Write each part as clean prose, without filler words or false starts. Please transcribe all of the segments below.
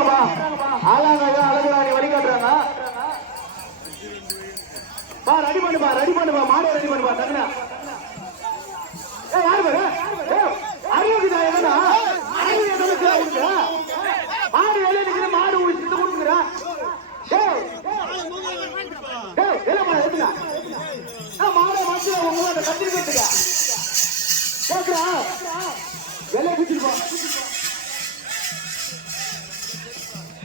வழிகாட்டுறாங்கப்பா. ஆளாங்க அழகுராணி வழிகாட்டுறாங்க. பா ரெடி பண்ணுப்பா, ரெடி பண்ணுப்பா, மாடு ரெடி பண்ணுப்பா. தங்கண்ணா யாரு பேரு அறிவுக்குதா? என்னன்னா அறிவு எதுக்கு மாடு வெளியே நிக்கிற மாடு உடிச்சு கொடுக்குற மாட வந்து உங்களோட கத்திரிக்கா கேக்குறா வெளியே குடிச்சிருப்போம்.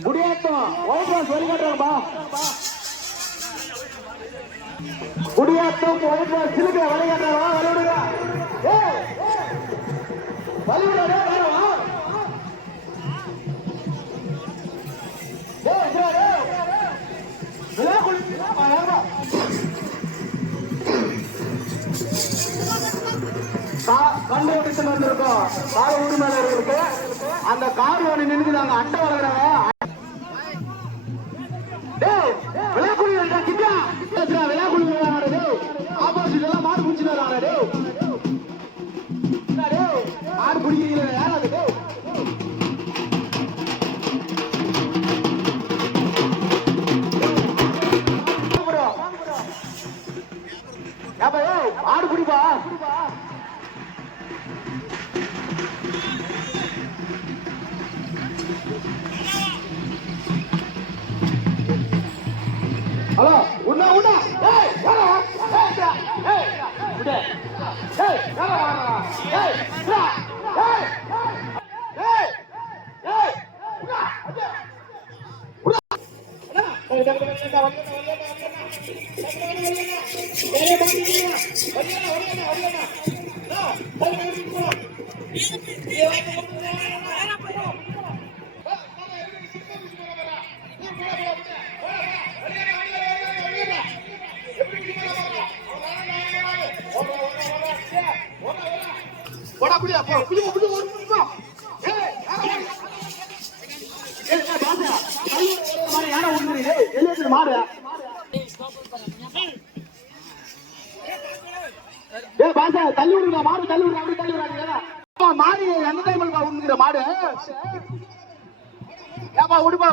குடியாத்தம் ஒயிட் வழிகாட்டுறாங்கப்பா. குடியாத்தம் ஒயிட் சிலுக்கிற வழிகாட்டுறாங்க. வழிவிடுங்க வழிவிடாதே வேறவா கண்டுபிடிச்சு வந்திருக்கோம். கார் ஊர் மேல இருக்கு. அந்த கார் ஒண்ணு நின்றுதாங்க அட்டை வளர்கிறாங்க. விளையாக்குழி ஆப்போசிட் எல்லாம் மாடு பிடிச்சுட்டு வராங்க. மாடு பிடிக்கிறீங்க யாராவது மாடு பிடிப்பா. ஹலோ உண்ணா உண்ணா ஏய் யாரா ஏய் ஏய் உடே ஏய் யாரா ஏய் உடா ஏய் ஏய் ஏய் உடா உடா தள்ளி விடுங்க மாடு, தள்ளி விடுங்க, அப்படி தள்ளி விடாதீங்க. மாடு எந்த டைம் உண்ணுங்கிற மாடு ஏப்பா விடுப்பா.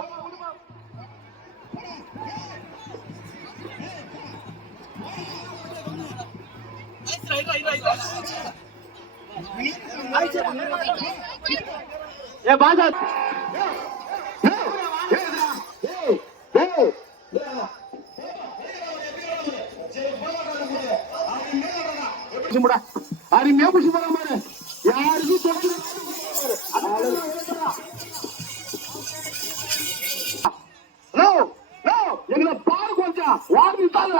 ஏ பாசா அருமையா புடிச்சு போற மாதிரி யாருக்கும் எங்களை பாரு கொஞ்சம் வாடி தாங்க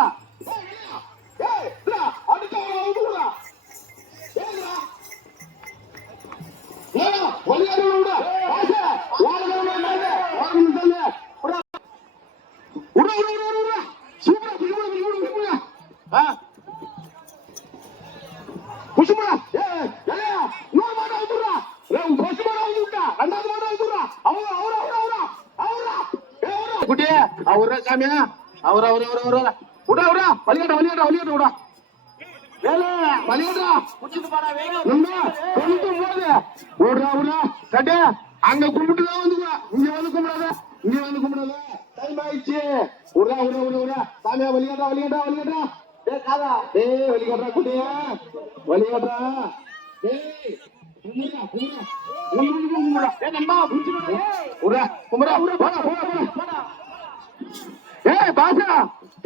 அவரா சாமியா அவரா விடா விடா வலியாடா வலியாடா வலியாடா விடா வேலை வலியாடா குடிச்சிட்டு போடா வேணும் கொண்டு போடு ஓடுறா விடா கட்டே அங்க கும்பிட்டு தான் வந்துங்க இங்க வந்து கும்பிடாத இங்க வந்து கும்பிடாத டைம் ஆயிடுச்சு விடா விடா விடா விடா சாமியா வலியாடா வலியாடா வலியாடா ஏ காதா ஏய் வலியாடா குட்டியா வலியாடா ஏய் கும்பிடா கும்பிடா கும்பிடா ஏ நண்பா குடிச்சிட்டு விடா கும்பிடா விடா போடா போடா போடா ஏய் பாசா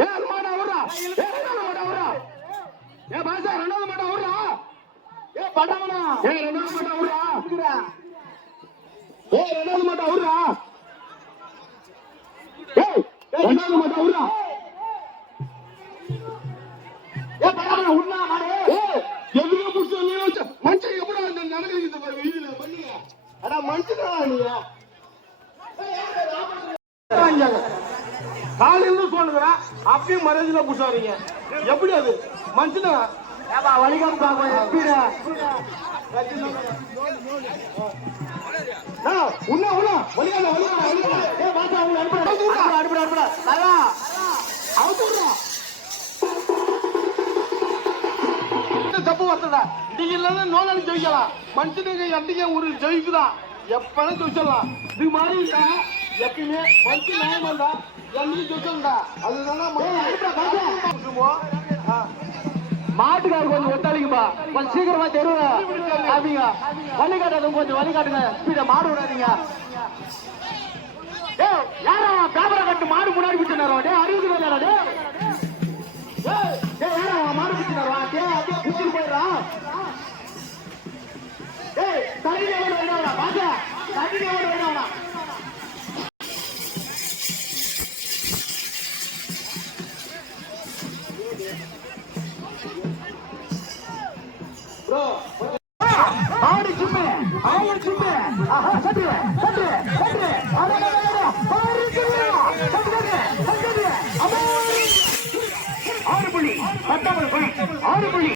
ஏ மாடா ஓடுறா ஏ மாடா ஓடுறா ஏ பாசா ரெண்டாவது மாடா ஓடுறா ஏ படாமனா ஏ ரெண்டாவது மாடா ஓடுறா ஏ ரெண்டாவது மாடா ஓடுறா ஏய் ரெண்டாவது மாடா ஓடுறா ஏ படாமனா உண்ணா மாடே ஏய் எதுக்கு புடிச்சு நீ வச்ச மனுஷன் எப்படா இந்த நடக்குது பாரு வீதில பண்ணீங்க அட மனுஷனா நீ காலையில சொல்லுறேன் அப்பயும் மரியாதையில புடிச்சாரீங்க எப்படி அது மனுஷனா வலிகாம தப்பு வரத்தடா நீங்க இல்லன்னா நோனாலும் ஜெயிக்கலாம் மனுஷனுக்கு எண்டிக்க ஒரு ஜெயிக்குதான் எப்பன்னு சொல்லலாம். இது மாதிரி இருந்தா எப்பயுமே வச்சு நியாயம் வந்தா எல்லாரும் சொல்லா. அதுதான் மாட்டுக்காரு கொஞ்சம் ஒத்தாளிக்குப்பா, கொஞ்சம் சீக்கிரமா தெருவ ஆவீங்க. வழிகாட்டுறது கொஞ்சம் வழிகாட்டுங்க, ஸ்பீட மாடு விடாதீங்க. யாரா கேமரா கட்டு மாடு முன்னாடி பிடிச்சினாரோ அறிவுக்கு யாரா மாடு பிடிச்சினாரோ பிடிச்சிட்டு போயிடறான். தண்ணி வேணா பாஜா, தண்ணி வேணா ப்ரோ. ஆடி சும்மே ஆடி சும்மே சட்டு சட்டு சட்டு ஆறு புள்ளி 6 புள்ளி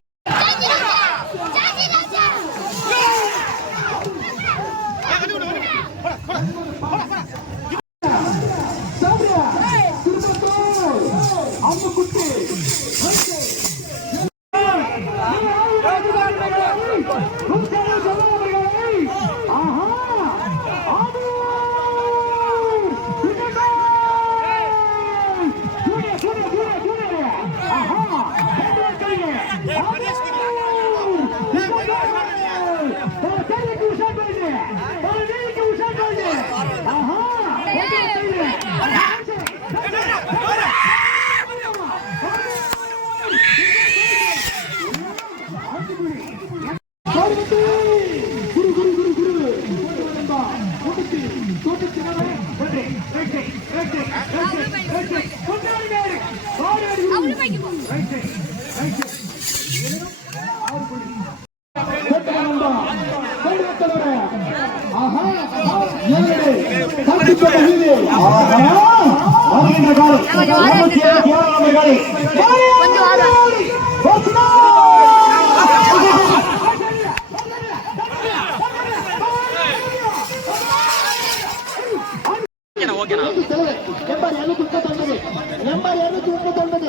அம்முக்குட்டி Number 239